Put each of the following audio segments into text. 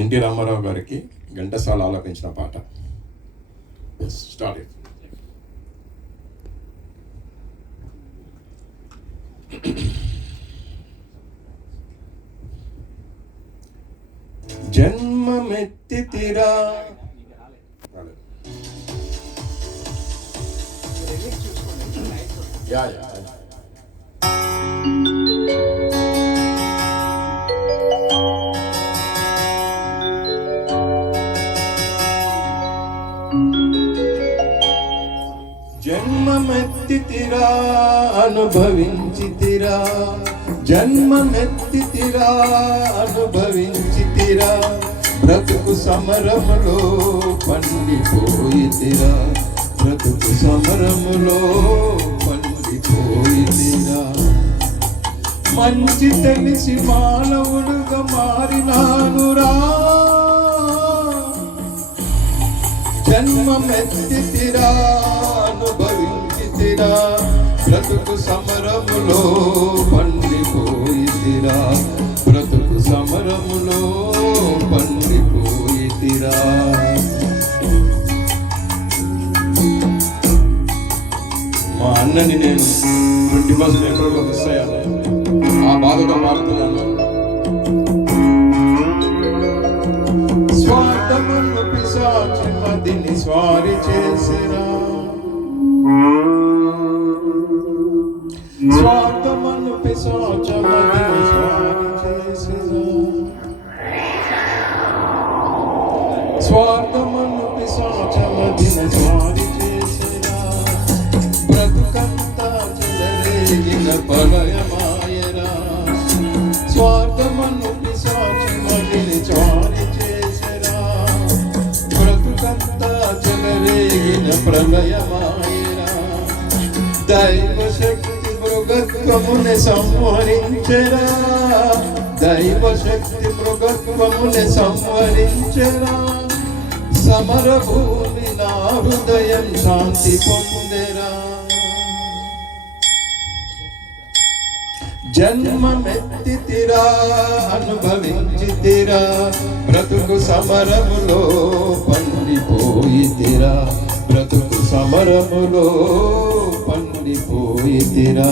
NT Ramarao గారికి ఘంటసాల ఆలపించిన పాట. స్టార్ట్. జన్మమెత్తితిరా జన్మమెత్తితిరా అనుభవించితిరా, జన్మమెత్తితిరా అనుభవించితిరా, బ్రతుకు సమరములో పండిపోయితిరా, బ్రతుకు సమరములో పండిపోయితిరా. మంచి తెలిసి మానవుడుగా మారినానురా, జన్మమెత్తితిరా అనుభవించితిరా, బ్రతుకు సమరములో పండిపోయితిరా, బ్రతుకు సమరములో పండిపోయితిరా. మా అన్నని నేను 20% ఎక్కడో మిస్ అయ్యాను. ఆ బాధతో మారుతున్నాను. స్వార్థమును పిశాచి మదిని స్వారి చేసిరా, స్వార్థమును పిశాచి మదిని స్వారి చేసిరా, స్వార్థమును పిశాచి మదిని స్వారి చేసిరా, బ్రతుకంతా చెలరేగిన ప్రళయమాయరా, స్వార్థమును పిశాచి మదిని స్వారి చేసిరా, బ్రతుకంతా చెలరేగిన ప్రళయమాయరా. దైవ శక్తి మృగత్వముని సంహరించరా, దైవ శక్తి మృగత్వముని సంహరించరా, సమర భూమి నా హృదయం శాంతి పొందెరా. జన్మమెత్తితిరా అనుభవించితిరా, బ్రతుకు సమరములో పండిపోయితిరా, బ్రతుకు సమరములో పండిపోయితిరా.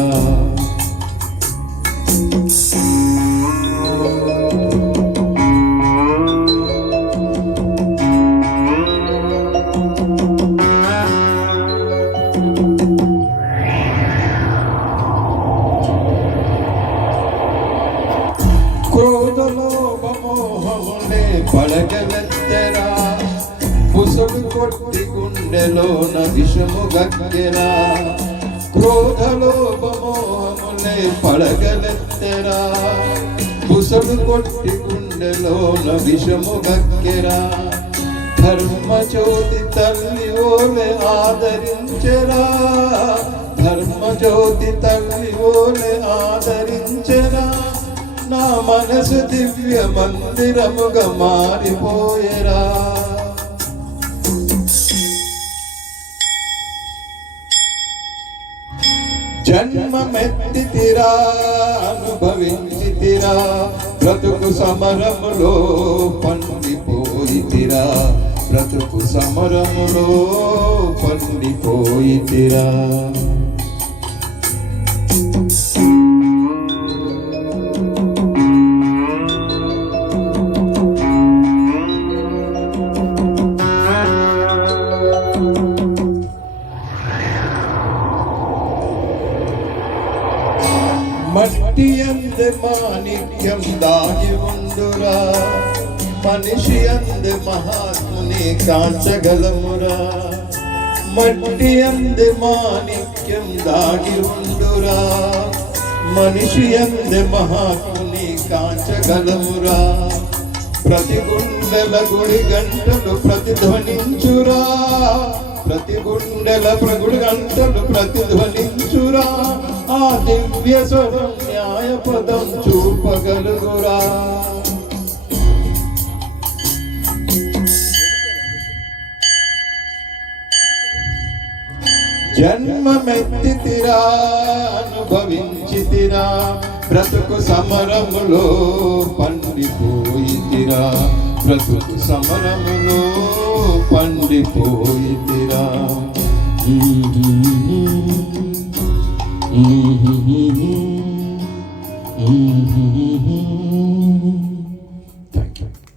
క్రోధలోభమోహమునే పడగలెత్తెరా, ముసుగు కొట్టి గుండెలోన విషము గక్కెరా, క్రోధలోభమోహమునే పడగలెత్తెరా, ముసుగు కొట్టి గుండెలోన విషము గక్కెరా, ధర్మజ్యోతి తల్లి ఓలే ఆదరించెరా, ధర్మజ్యోతి తల్లి ఓలే ఆదరించెరా, నా మనసు దివ్య మందిరముగా మారిపోయేరా. జన్మమెత్తితిరా అనుభవించితిరా, బ్రతుకు సమరములో పండిపోయితిరా, బ్రతుకు సమరములో పండిపోయితిరా. మట్టి అందు మాణిక్యం దాగి ఉండురా, మనిషి అందు మహాత్ముని కాంచగలమురా, మట్టి అందు మాణిక్యం దాగి ఉండురా, మనిషి అందు మహాత్ముని కాంచగలమురా, ప్రతి గుండెల గుడి గంటలు ప్రతిధ్వనించురా, ప్రతి గుండెల గుడి గంటలు ప్రతిధ్వనించురా, ఆ దివ్య స్వరం న్యాయ పదం చూపగలుగురా. జన్మమెత్తితిరా అనుభవించితిరా, బ్రతుకు సమరములో పండిపోయితిరా, బ్రతుకు సమరములో పండిపోయితిరా. Mm-hmm.